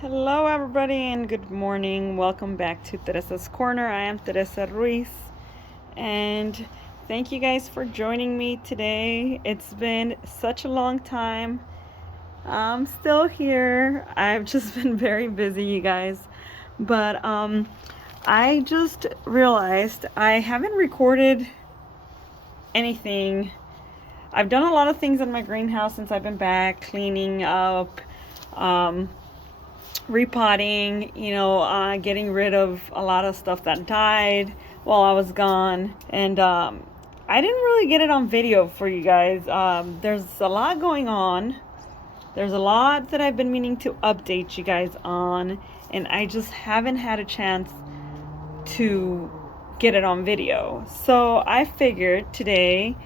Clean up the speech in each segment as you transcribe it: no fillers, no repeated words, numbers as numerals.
Hello everybody and good morning. Welcome back to Teresa's Corner. I am Teresa Ruiz and thank you guys for joining me today. It's been such a long time. I'm still here. I've just been very busy, you guys. But I just realized I haven't recorded anything. I've done a lot of things in my greenhouse since I've been back, cleaning up, repotting, getting rid of a lot of stuff that died while I was gone. And I didn't really get it on video for you guys. There's a lot going on. There's a lot that I've been meaning to update you guys on, and I just haven't had a chance to get it on video. So I figured today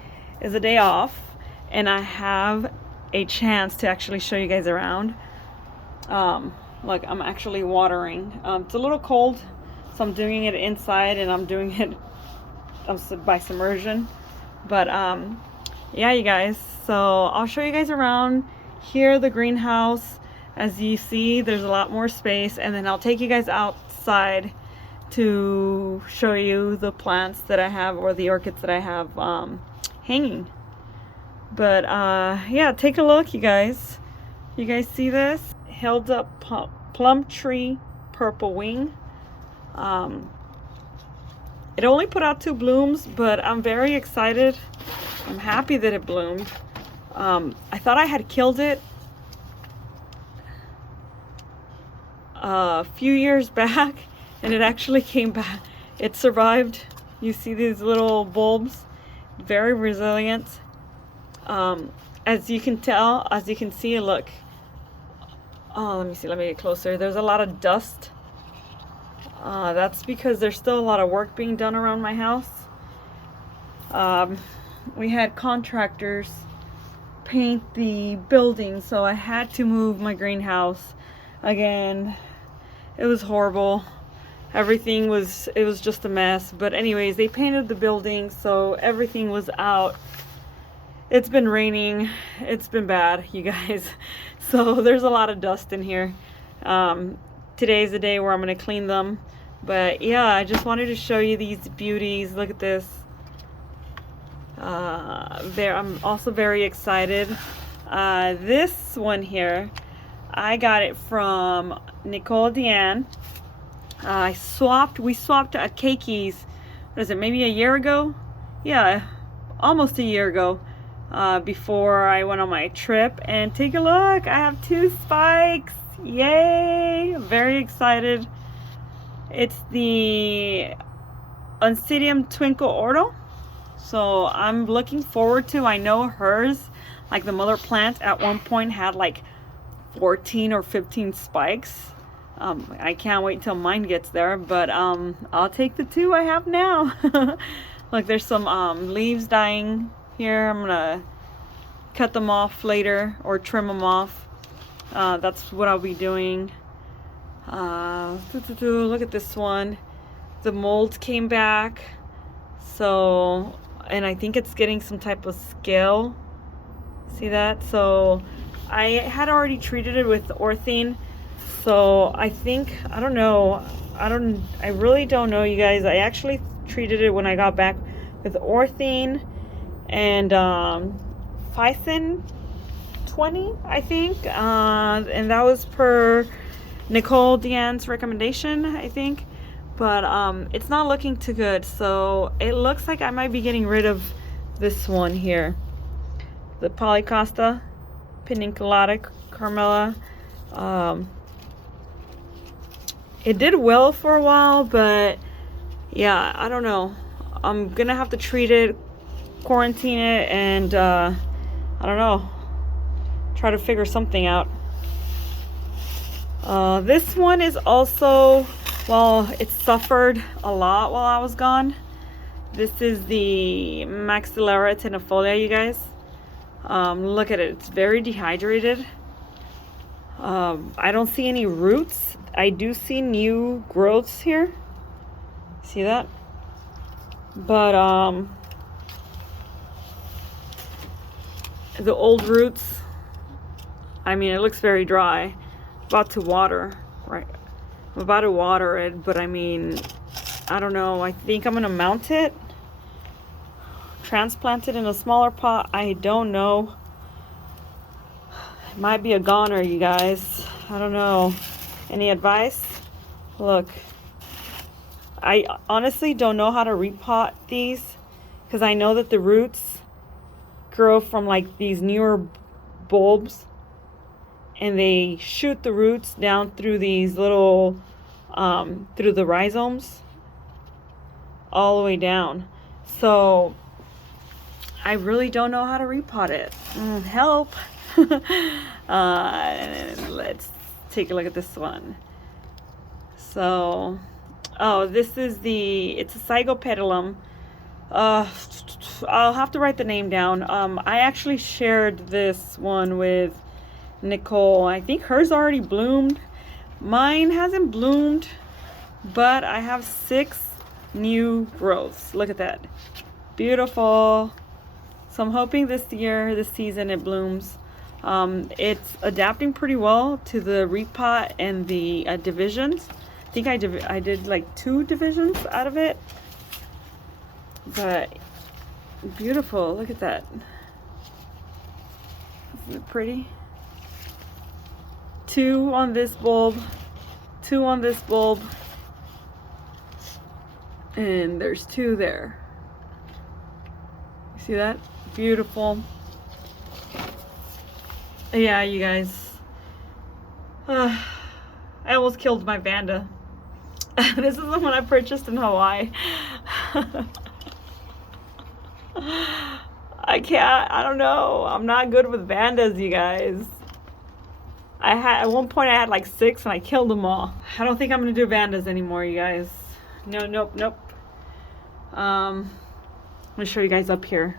is a day off and I have a chance to actually show you guys around. Look, I'm actually watering. It's a little cold, so I'm doing it inside, and I'm doing it by submersion. But yeah, you guys, so I'll show you guys around here, the greenhouse. As you see, there's a lot more space, and then I'll take you guys outside to show you the plants that I have, or the orchids that I have hanging. But yeah, take a look, you guys. You guys see this? Held up plum tree purple wing. It only put out 2 blooms, but I'm very excited. I'm happy that it bloomed. I thought I had killed it a few years back, and it actually came back. It survived. You see these little bulbs, very resilient. As you can tell, as you can see, look. Oh, let me see, let me get closer. There's a lot of dust. That's because there's still a lot of work being done around my house. We had contractors paint the building, so I had to move my greenhouse again. It was horrible. Everything was, it was just a mess. But anyways, they painted the building, so everything was out. It's been raining. It's been bad, you guys. So there's a lot of dust in here. Today's the day where I'm going to clean them. But yeah, I just wanted to show you these beauties. Look at this. I'm also very excited. This one here, I got it from Nicole Deanne. We swapped at Keikis. What is it, maybe a year ago? Yeah, almost a year ago. Before I went on my trip, and take a look, I have 2 spikes. Yay! I'm very excited. It's the Oncidium Twinkle Ordo, so I'm looking forward to. I know hers, like the mother plant, at one point had like 14 or 15 spikes. I can't wait till mine gets there, but I'll take the 2 I have now. Look, there's some leaves dying here. I'm gonna cut them off later, or trim them off. That's what I'll be doing. Look at this one. The mold came back, so, and I think it's getting some type of scale. See that? So I had already treated it with orthene, so I think, I don't know, I really don't know, you guys. I actually treated it when I got back with orthene and Physin 20, I think, and that was per Nicole Deanne's recommendation, I think. But it's not looking too good, so it looks like I might be getting rid of this one here, the Polycosta Paniculata Carmela. It did well for a while, but yeah, I don't know. I'm gonna have to treat it, quarantine it, and I don't know, try to figure something out. This one is also, well, it suffered a lot while I was gone. This is the Maxillara tenafolia, you guys. Look at it, it's very dehydrated. I don't see any roots. I do see new growths here. See that? But the old roots, I mean, it looks very dry. About to water. right. I'm about to water it, but I mean, I don't know. I think I'm gonna mount it, transplant it in a smaller pot. I don't know. It might be a goner, you guys. I don't know. Any advice? Look, I honestly don't know how to repot these, because I know that the roots grow from like these newer bulbs, and they shoot the roots down through these little through the rhizomes all the way down. So I really don't know how to repot it. Help. Let's take a look at this one. So, oh, this is it's a Psychopedilum. I'll have to write the name down. I actually shared this one with Nicole. I think hers already bloomed. Mine hasn't bloomed, but I have 6 new growths. Look at that. Beautiful. So I'm hoping this season it blooms. It's adapting pretty well to the repot and the divisions. I think I did like 2 divisions out of it. But beautiful. Look at that. Isn't it pretty? 2 on this bulb, 2 on this bulb, and there's 2 there. You see that? Beautiful. Yeah, you guys. I almost killed my Vanda. This is the one I purchased in Hawaii. I don't know. I'm not good with Vandas, you guys. At one point I had like 6 and I killed them all. I don't think I'm gonna do Vandas anymore, you guys. Nope. Let me show you guys up here.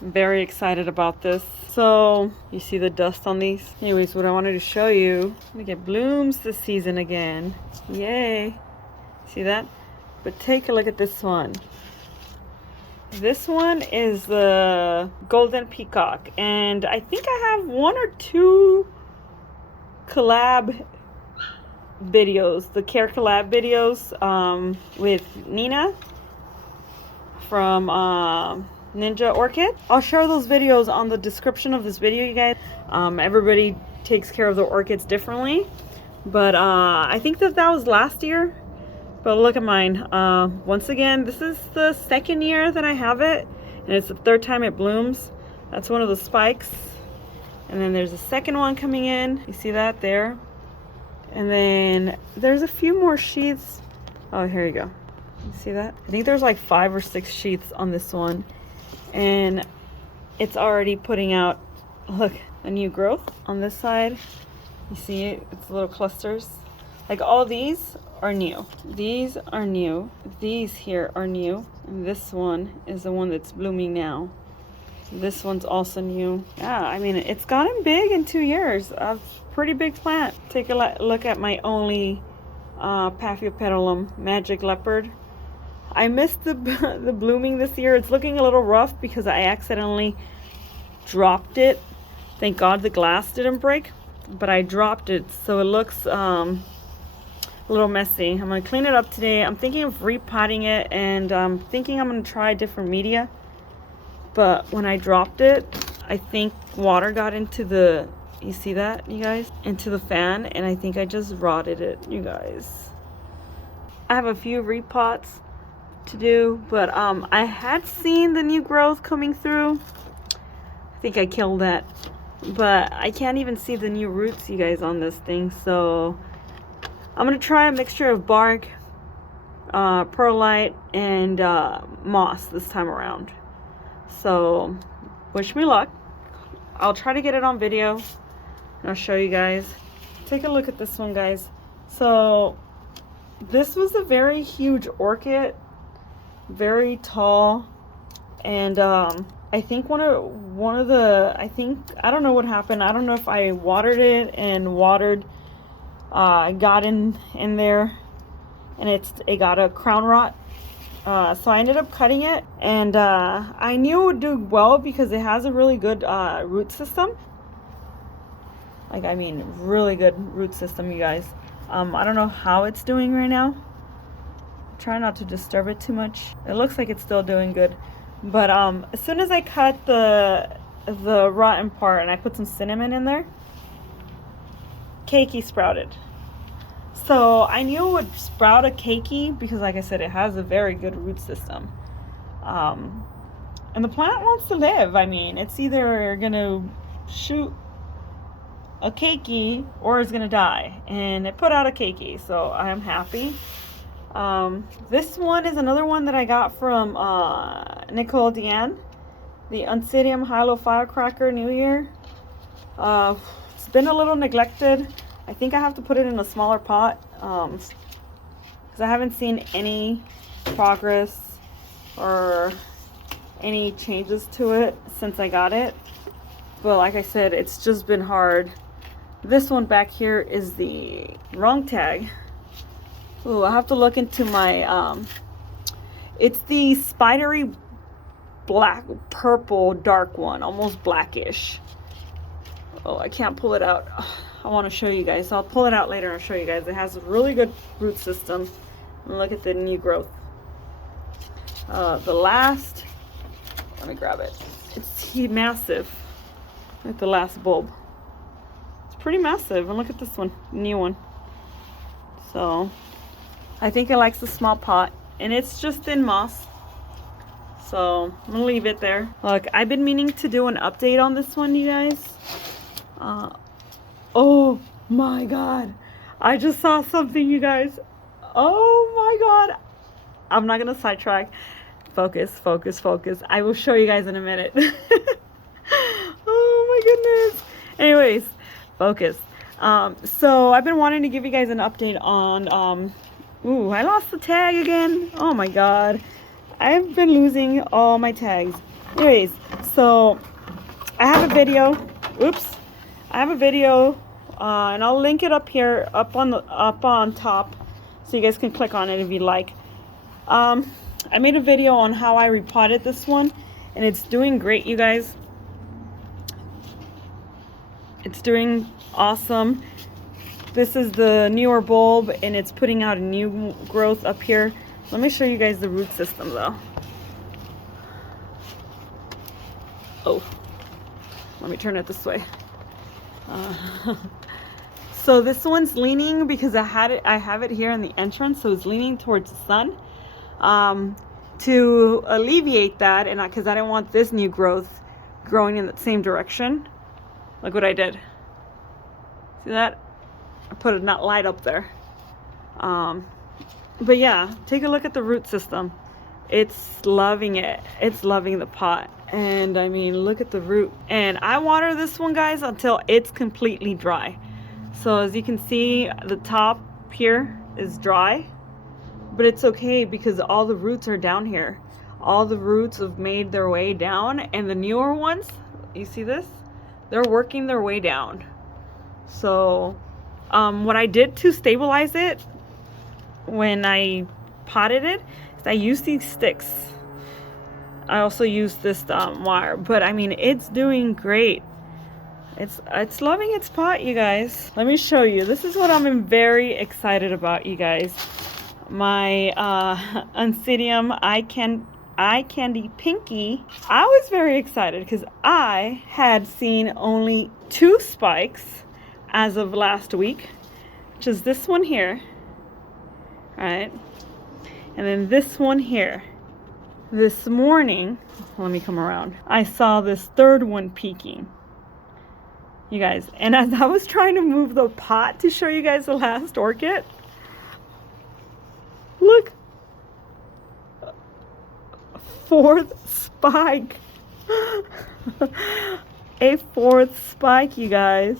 I'm very excited about this. So you see the dust on these? Anyways, what I wanted to show you, we get blooms this season again. Yay. See that? But take a look at this one. This one is the Golden Peacock, and I think I have 1 or 2 collab videos, the care collab videos with Nina from Ninja Orchid. I'll share those videos on the description of this video, you guys. Everybody takes care of their orchids differently, but I think that was last year. But look at mine. Once again, this is the 2nd year that I have it, and it's the 3rd time it blooms. That's one of the spikes. And then there's a 2nd one coming in. You see that there? And then there's a few more sheaths. Oh, here you go. You see that? I think there's like 5 or 6 sheaths on this one. And it's already putting out, look, a new growth on this side. You see it? It's little clusters. Like all these are new. These are new. These here are new. And this one is the one that's blooming now. This one's also new. Yeah, I mean, it's gotten big in 2 years. A pretty big plant. Take a look at my only Paphiopedilum Magic Leopard. I missed the blooming this year. It's looking a little rough because I accidentally dropped it. Thank God the glass didn't break, but I dropped it, so it looks a little messy. I'm gonna clean it up today. I'm thinking of repotting it, and I'm thinking I'm gonna try different media. But when I dropped it, I think water got into the, you see that, you guys? Into the fan, and I think I just rotted it, you guys. I have a few repots to do, but I had seen the new growth coming through. I think I killed that. But I can't even see the new roots, you guys, on this thing. So I'm gonna try a mixture of bark, perlite, and moss this time around. So wish me luck. I'll try to get it on video and I'll show you guys. Take a look at this one, guys. So this was a very huge orchid, very tall, and I think one of the I don't know what happened. I don't know if I watered it and got in there, and it got a crown rot. So I ended up cutting it, and I knew it would do well because it has a really good root system. Like, I mean, really good root system, you guys. I don't know how it's doing right now. Try not to disturb it too much. It looks like it's still doing good, but as soon as I cut the rotten part and I put some cinnamon in there, keiki sprouted. So I knew it would sprout a keiki because, like I said, it has a very good root system, and the plant wants to live. I mean, it's either gonna shoot a keiki or it's gonna die, and it put out a keiki, so I am happy. This one is another one that I got from Nicole Deanne, the Unsidium Hilo Firecracker New Year. It's been a little neglected. I think I have to put it in a smaller pot because I haven't seen any progress or any changes to it since I got it. But like I said, it's just been hard. This one back here is the wrong tag. Ooh, I have to look into my, it's the spidery black, purple, dark one, almost blackish. Oh, I can't pull it out. I want to show you guys. So I'll pull it out later and show you guys. It has a really good root system. And look at the new growth. The last, let me grab it. It's massive. Look at the last bulb. It's pretty massive. And look at this one, new one. So I think it likes the small pot, and it's just in moss. So I'm gonna leave it there. Look, I've been meaning to do an update on this one, you guys. Oh my god, I just saw something, you guys. Oh my god, I'm not gonna sidetrack. Focus, focus, focus. I will show you guys in a minute. Oh my goodness. Anyways, focus. So I've been wanting to give you guys an update on ooh, I lost the tag again. Oh my god, I've been losing all my tags. Anyways, so I have a video. Oops, I have a video, and I'll link it up here, up on top, so you guys can click on it if you like. I made a video on how I repotted this one, and it's doing great, you guys. It's doing awesome. This is the newer bulb, and it's putting out a new growth up here. Let me show you guys the root system though. Oh, let me turn it this way. So this one's leaning because I have it here in the entrance, so it's leaning towards the sun. To alleviate that, and because I didn't want this new growth growing in the same direction. Look what I did. See that? I put a nut light up there. But yeah, take a look at the root system. It's loving it. It's loving the pot. And I mean, look at the root. And I water this one, guys, until it's completely dry. So as you can see, the top here is dry, but it's okay because all the roots are down here. All the roots have made their way down, and the newer ones, you see this? They're working their way down. So what I did to stabilize it when I potted it is I used these sticks. I also used this wire, but I mean, it's doing great. It's loving its pot, you guys. Let me show you. This is what I'm very excited about, you guys. My Unsidium Eye Candy Pinky. I was very excited because I had seen only 2 spikes as of last week, which is this one here, right? And then this one here. This morning, let me come around, I saw this 3rd one peeking, you guys. And as I was trying to move the pot to show you guys the last orchid, look, 4th spike. A 4th spike, you guys.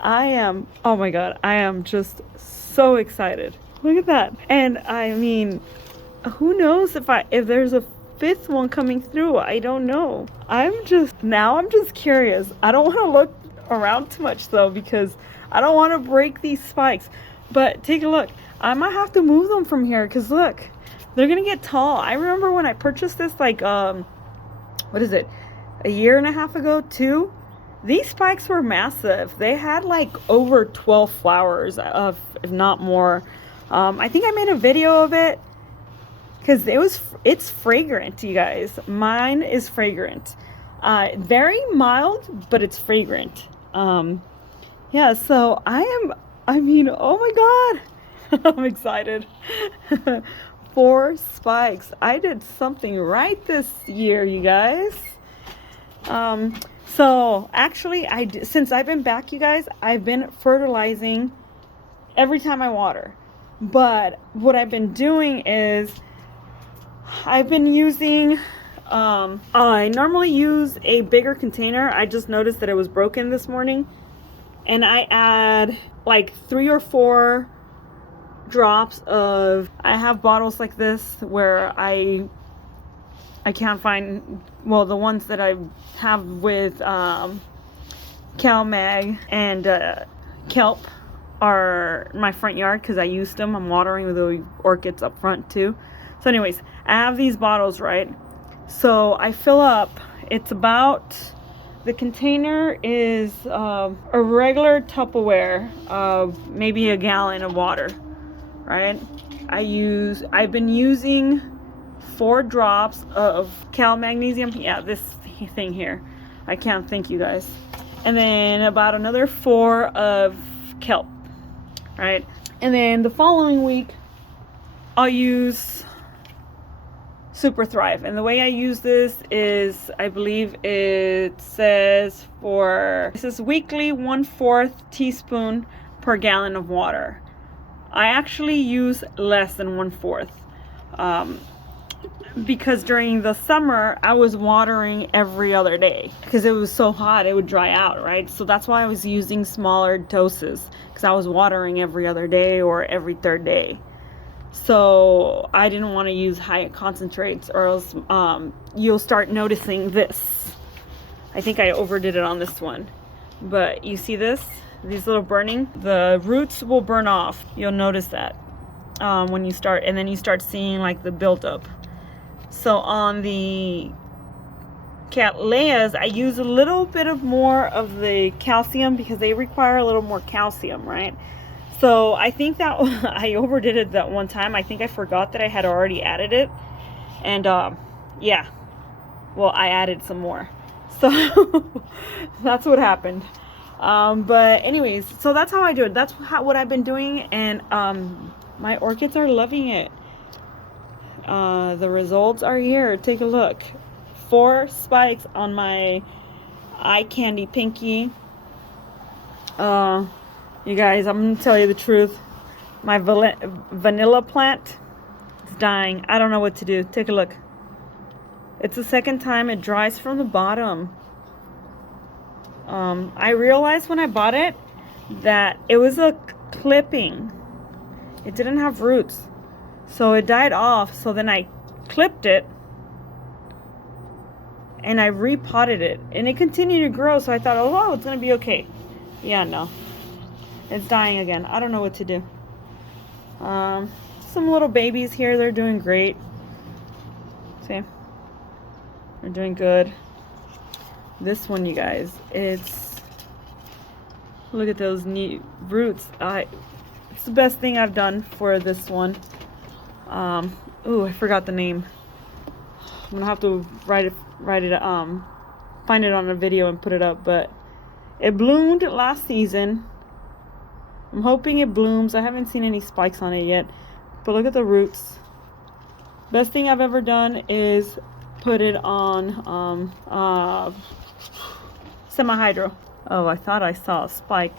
Oh my god, I am just so excited. Look at that. And I mean, who knows if there's a 5th one coming through. I don't know. I'm just curious. I don't want to look around too much though, because I don't want to break these spikes. But take a look. I might have to move them from here because look, they're gonna get tall. I remember when I purchased this, like what is it, a year and a half ago, 2, these spikes were massive. They had like over 12 flowers, if not more. I think I made a video of it because it's fragrant, you guys. Mine is fragrant. Very mild, but it's fragrant. Yeah, so I mean, oh my God, I'm excited. 4 spikes. I did something right this year, you guys. So actually, since I've been back, you guys, I've been fertilizing every time I water. But what I've been doing is I've been using, I normally use a bigger container. I just noticed that it was broken this morning. And I add like 3 or 4 drops of, I have bottles like this where I can't find, well, the ones that I have with CalMag and kelp are my front yard because I used them. I'm watering the orchids up front too. So anyways, I have these bottles, right? So I fill up, it's about, the container is a regular Tupperware of maybe a gallon of water, right? I've been using 4 drops of cal magnesium. Yeah, this thing here. I can't thank you guys. And then about another 4 of kelp, right? And then the following week, I'll use Super Thrive. And the way I use this is, I believe it says this is weekly 1/4 teaspoon per gallon of water. I actually use less than 1/4. Because during the summer I was watering every other day because it was so hot it would dry out, right? So that's why I was using smaller doses, because I was watering every other day or every 3rd day. So I didn't want to use high concentrates, or else you'll start noticing this. I think I overdid it on this one, but you see these little burning, the roots will burn off. You'll notice that when you start, and then you start seeing like the buildup. So on the Cattleyas, I use a little bit more of the calcium because they require a little more calcium, right? So I think that I overdid it that one time. I think I forgot that I had already added it. And yeah, well, I added some more. So that's what happened. But anyways, so that's how I do it. That's what I've been doing. And my orchids are loving it. The results are here. Take a look. 4 spikes on my eye candy pinky. You guys, I'm gonna tell you the truth. My vanilla plant is dying. I don't know what to do. Take a look. It's the 2nd time it dries from the bottom. I realized when I bought it that it was a clipping. It didn't have roots. So it died off. So then I clipped it and I repotted it, and it continued to grow. So I thought, oh, it's gonna be okay. Yeah, no, it's dying again. I don't know what to do. Some little babies here, they're doing great. See, they're doing good. This one, you guys, look at those neat roots. It's the best thing I've done for this one. Ooh, I forgot the name. I'm gonna have to find it on a video and put it up. But it bloomed last season. I'm hoping it blooms. I haven't seen any spikes on it yet, but look at the roots. Best thing I've ever done is put it on semi-hydro. Oh, I thought I saw a spike.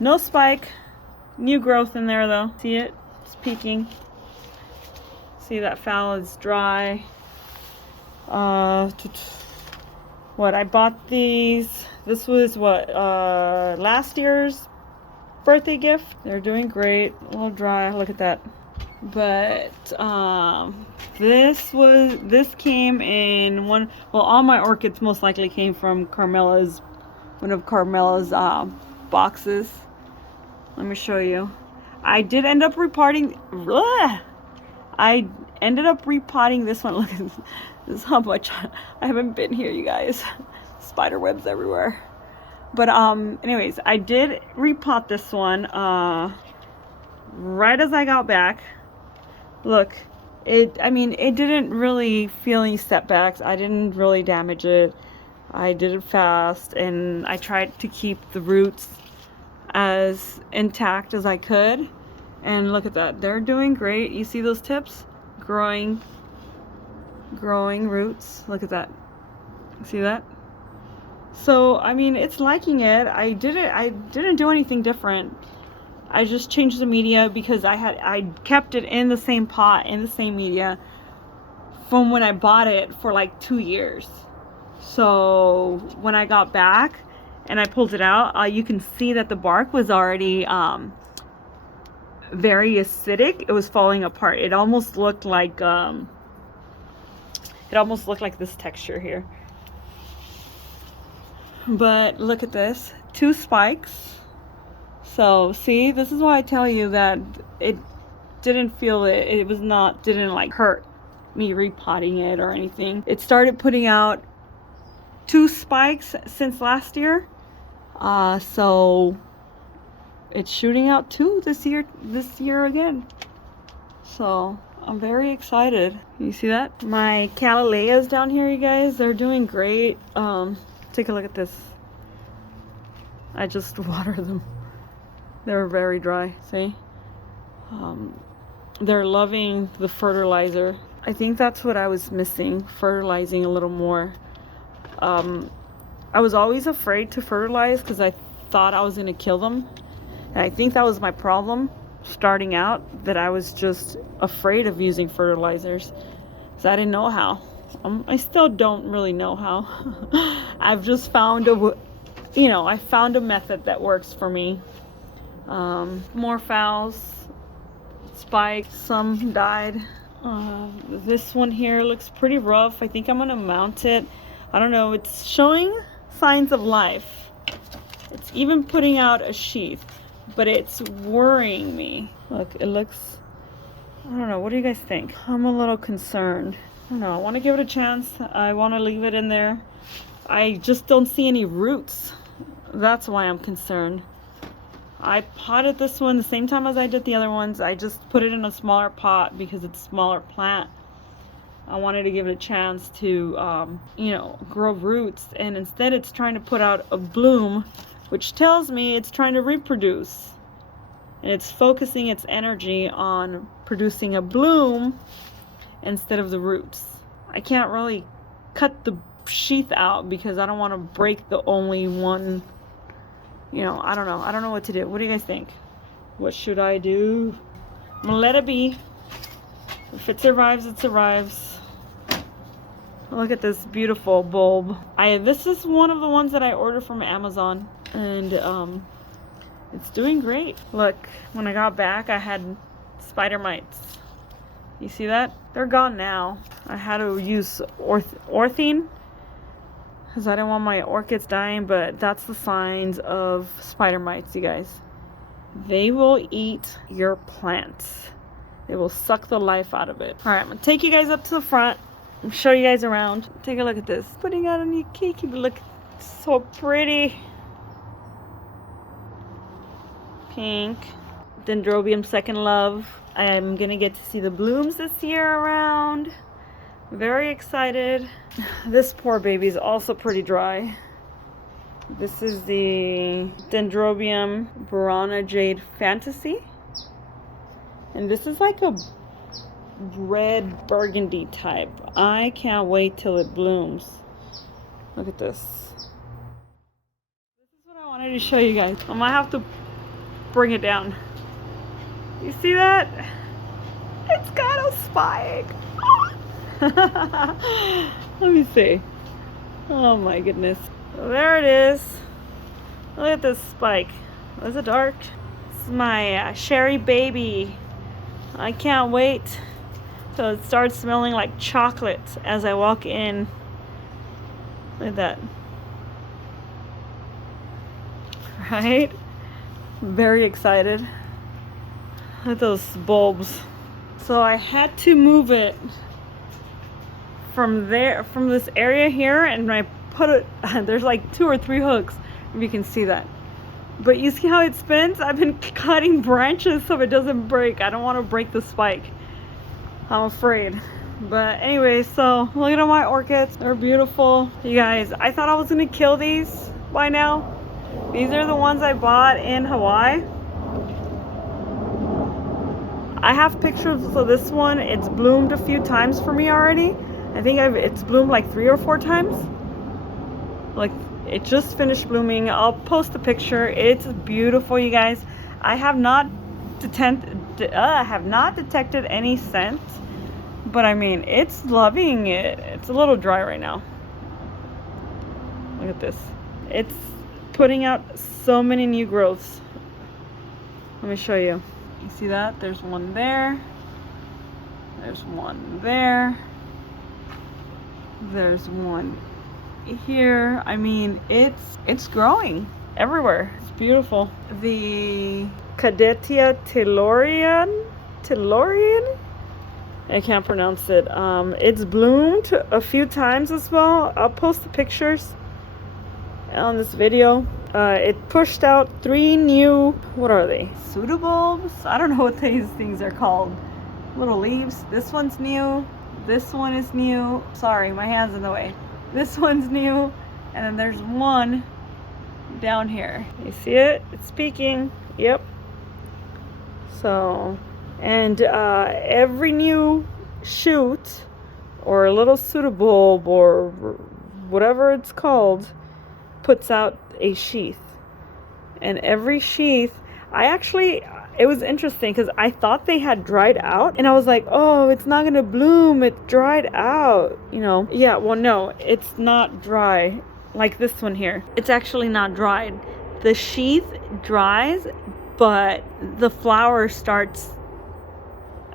No spike. New growth in there though. See it? It's peeking. See, that foul is dry. What, I bought these. This was what, last year's birthday gift. They're doing great. A little dry. Look at that. But this came in one. Well, all my orchids most likely came from one of Carmela's boxes. Let me show you. I did end up repotting. I ended up repotting this one. Look at this is how much I haven't been here, you guys. Spider webs everywhere. But anyways, I did repot this one right as I got back. Look, I mean, it didn't really feel any setbacks. I didn't really damage it. I did it fast, and I tried to keep the roots as intact as I could. And look at that, they're doing great. You see those tips? Growing roots. Look at that. See that? So I mean, it's liking it. I didn't do anything different. I just changed the media because I kept it in the same pot, in the same media from when I bought it for like 2 years. So when I got back and I pulled it out, you can see that the bark was already very acidic. It was falling apart. It almost looked like this texture here. But look at this, 2 spikes. So see, this is why I tell you that it didn't feel didn't like hurt me repotting it or anything. It started putting out 2 spikes since last year. So it's shooting out 2 this year again. So I'm very excited. You see that? My callaleyas down here, you guys, they're doing great. Take a look at this. I just water them. They're very dry. See? They're loving the fertilizer. I think that's what I was missing, fertilizing a little more. I was always afraid to fertilize because I thought I was going to kill them. And I think that was my problem starting out, that I was just afraid of using fertilizers because I didn't know how. I still don't really know how. I've just found I found a method that works for me. More fowls, spikes, some died. This one here looks pretty rough. I think I'm gonna mount it. I don't know, it's showing signs of life. It's even putting out a sheath, but it's worrying me. Look, it looks, I don't know, what do you guys think? I'm a little concerned. I don't know, I want to give it a chance. I want to leave it in there. I just don't see any roots. That's why I'm concerned. I potted this one the same time as I did the other ones. I just put it in a smaller pot because it's a smaller plant. I wanted to give it a chance to, grow roots. And instead it's trying to put out a bloom, which tells me it's trying to reproduce. And it's focusing its energy on producing a bloom instead of the roots. I can't really cut the sheath out because I don't want to break the only one. I don't know what to do. What do you guys think? What should I do? I'm gonna let it be. If it survives, it survives. Look at this beautiful bulb. This is one of the ones that I ordered from Amazon, and it's doing great. Look, when I got back, I had spider mites. You see that? They're gone now. I had to use orthene because I didn't want my orchids dying, but that's the signs of spider mites, you guys. They will eat your plants. They will suck the life out of it. All right, I'm gonna take you guys up to the front and show you guys around. Take a look at this. Putting out a new cake. Look, it's so pretty. Pink. Dendrobium Second Love. I'm gonna get to see the blooms this year around. Very excited. This poor baby is also pretty dry. This is the Dendrobium Burana Jade Fantasy. And this is like a red burgundy type. I can't wait till it blooms. Look at this. This is what I wanted to show you guys. I might have to bring it down. You see that? It's got a spike. Let me see. Oh my goodness. So there it is. Look at this spike. Was it dark? This is my Sherry baby. I can't wait till it starts smelling like chocolate as I walk in. Look at that. Right? Very excited. Look at those bulbs. So I had to move it from this area here, and I put it, there's like 2 or 3 hooks if you can see that. But you see how it spins? I've been cutting branches so it doesn't break. I don't want to break the spike. I'm afraid. But anyway, so look at all my orchids. They're beautiful. You guys, I thought I was gonna kill these by now. These are the ones I bought in Hawaii. I have pictures of this one. It's bloomed a few times for me already. I think it's bloomed like 3 or 4 times. Like, it just finished blooming. I'll post a picture. It's beautiful, you guys. I have not detected any scent, but I mean, it's loving it. It's a little dry right now. Look at this. It's putting out so many new growths. Let me show you. You see that? There's one there. There's one there. There's one here. I mean, it's growing everywhere. It's beautiful. The Cadetia Tellurian, I can't pronounce it. It's bloomed a few times as well. I'll post the pictures on this video. It pushed out 3 new, what are they? Pseudobulbs? I don't know what these things are called. Little leaves. This one's new. This one is new. Sorry, my hand's in the way. This one's new. And then there's one down here. You see it? It's peeking. Yep. So, and every new shoot or a little pseudobulb or whatever it's called puts out a sheath. And every sheath, it was interesting because I thought they had dried out and I was like, oh, it's not gonna bloom, it dried out, you know. Yeah, well, no, it's not dry like this one here. It's actually not dried. The sheath dries, but the flower starts,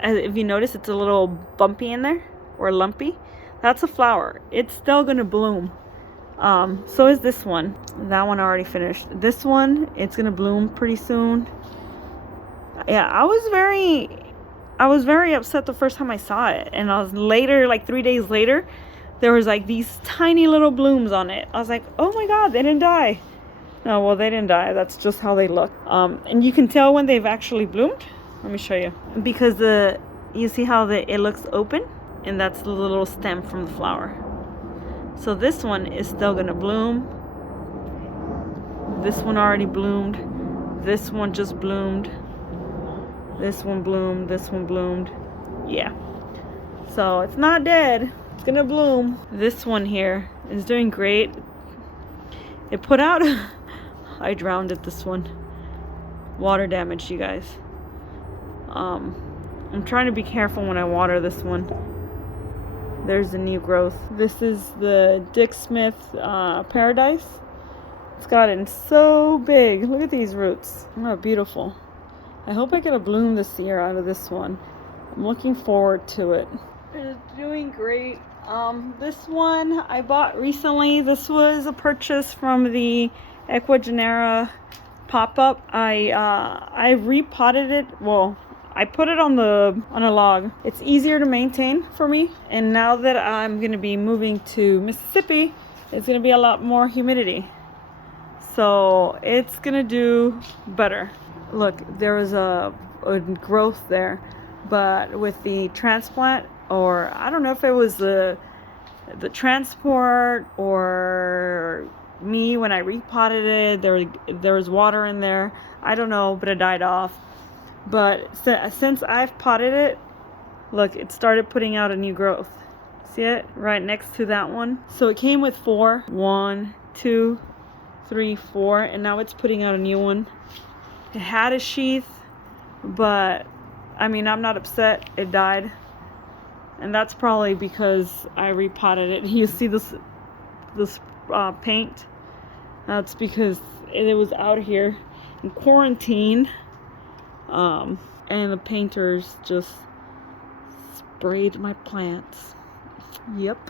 if you notice, it's a little bumpy in there or lumpy. That's a flower. It's still gonna bloom. So is this one. That one already finished. This one, it's gonna bloom pretty soon. Yeah, I was very upset the first time I saw it, and I was later, like 3 days later, there was like these tiny little blooms on it. I was like, oh my god, they didn't die. No, well, they didn't die. That's just how they look. And you can tell when they've actually bloomed. Let me show you. Because you see how it looks open, and that's the little stem from the flower. So this one is still gonna bloom. This one already bloomed. This one just bloomed. This one bloomed. This one bloomed. Yeah. So it's not dead. It's gonna bloom. This one here is doing great. It put out I drowned it, this one. Water damage, you guys. I'm trying to be careful when I water this one. There's the new growth. This is the Dick Smith Paradise. It's gotten so big. Look at these roots. Oh, beautiful. I hope I get a bloom this year out of this one. I'm looking forward to it. It's doing great. This one I bought recently. This was a purchase from the Equigenera pop-up. I repotted it. Well, I put it on a log. It's easier to maintain for me. And now that I'm gonna be moving to Mississippi, it's gonna be a lot more humidity. So it's gonna do better. Look, there was a growth there, but with the transplant, or I don't know if it was the transport or me when I repotted it, there was water in there. I don't know, but it died off. But since I've potted it, look, it started putting out a new growth. See it? Right next to that one. So it came with 4. 1, 2, 3, 4, and now it's putting out a new one. It had a sheath, but I mean, I'm not upset. It died. And that's probably because I repotted it. You see this paint? That's because it was out here in quarantine. And the painters just sprayed my plants. Yep.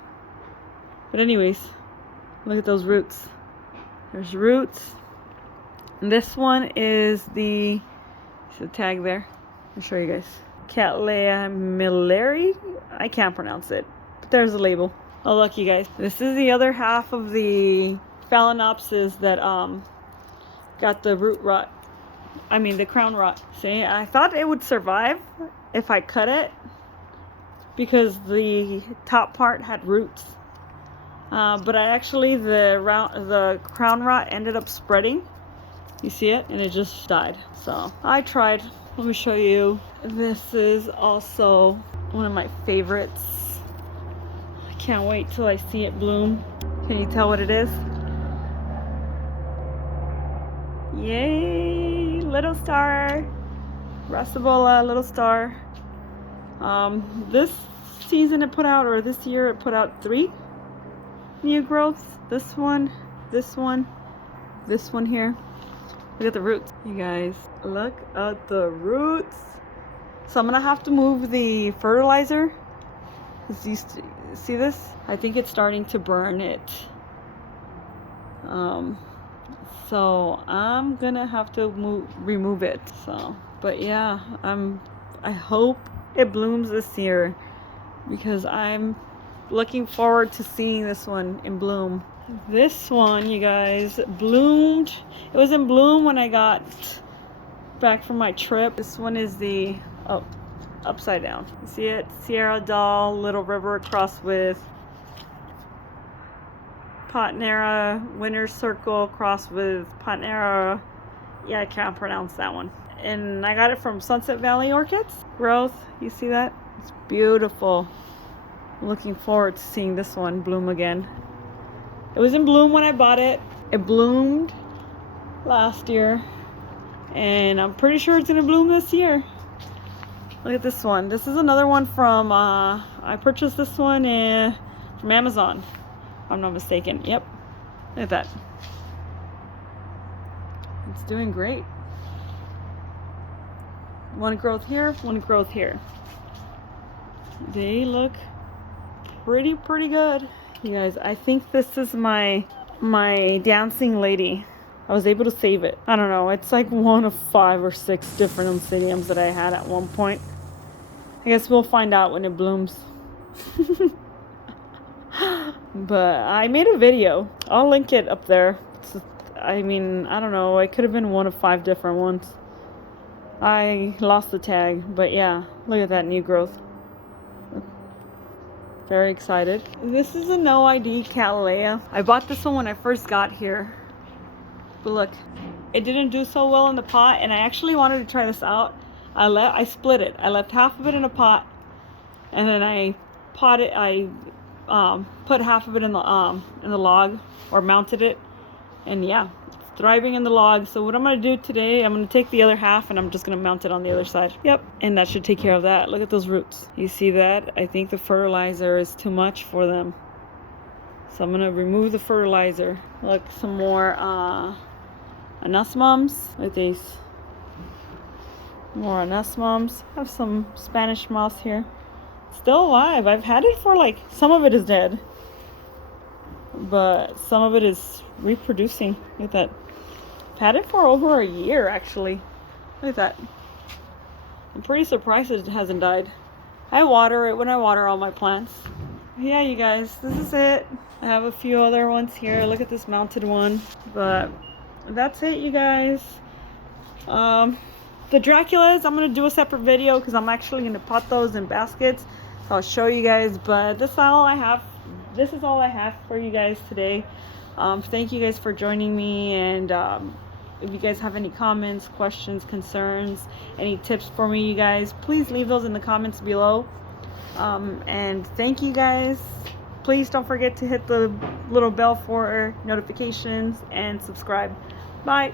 But anyways, look at those roots. There's roots. And this one is the tag there. I'll show you guys. Cattleya milleri. I can't pronounce it, but there's the label. Oh, look, you guys. This is the other half of the Phalaenopsis that got the root rot. I mean the crown rot. See, I thought it would survive if I cut it because the top part had roots. But I actually, the crown rot ended up spreading. You see it? And it just died. So I tried. Let me show you. This is also one of my favorites. I can't wait till I see it bloom. Can you tell what it is? Yay! Little star. Rasabola, little star. This season it put out, or this year it put out 3 new growths. This one, this one, this one here. Look at the roots, you guys. Look at the roots. So I'm gonna have to move the fertilizer. You see this? I think it's starting to burn it. So I'm gonna have to remove it. So, but yeah, I hope it blooms this year because I'm looking forward to seeing this one in bloom. This one, you guys, bloomed. It was in bloom when I got back from my trip. This one is the upside down. You see it? Sierra Doll, Little River crossed with Potnera, Winter Circle crossed with Potnera. Yeah, I can't pronounce that one. And I got it from Sunset Valley Orchids Growth. You see that? It's beautiful. Looking forward to seeing this one bloom again. It was in bloom when I bought it. It bloomed last year, and I'm pretty sure it's gonna bloom this year. Look at this one. This is another one from I purchased this one from Amazon, if I'm not mistaken. Yep, look at that. It's doing great. One growth here, one growth here. They look pretty good. You guys, I think this is my dancing lady. I was able to save it. I don't know, it's like one of 5 or 6 different oncidiums that I had at one point. I guess we'll find out when it blooms. But I made a video. I'll link it up there. I mean, I don't know, it could have been one of 5 different ones. I lost the tag, but yeah, look at that new growth. Very excited. This is a no ID Cattleya. I bought this one when I first got here. But look, it didn't do so well in the pot, and I actually wanted to try this out. I split it. I left half of it in a pot, and then I put half of it in the log, or mounted it, and yeah, it's thriving in the log. So what I'm gonna do today, I'm gonna take the other half and I'm just gonna mount it on the other side. Yep, and that should take care of that. Look at those roots. You see that? I think the fertilizer is too much for them, so I'm gonna remove the fertilizer. Look, some more anosmums. Look at these. More anosmums. I have some Spanish moss here. Still alive. I've had it for like, some of it is dead, but some of it is reproducing. Look at that. I've had it for over a year actually. Look at that. I'm pretty surprised it hasn't died. I water it when I water all my plants. Yeah, you guys, this is it. I have a few other ones here. Look at this mounted one. But that's it, you guys. The Draculas, I'm going to do a separate video because I'm actually going to pot those in baskets. So I'll show you guys. But this is all I have. This is all I have for you guys today. Thank you guys for joining me. And if you guys have any comments, questions, concerns, any tips for me, you guys, please leave those in the comments below. And thank you guys. Please don't forget to hit the little bell for notifications and subscribe. Bye.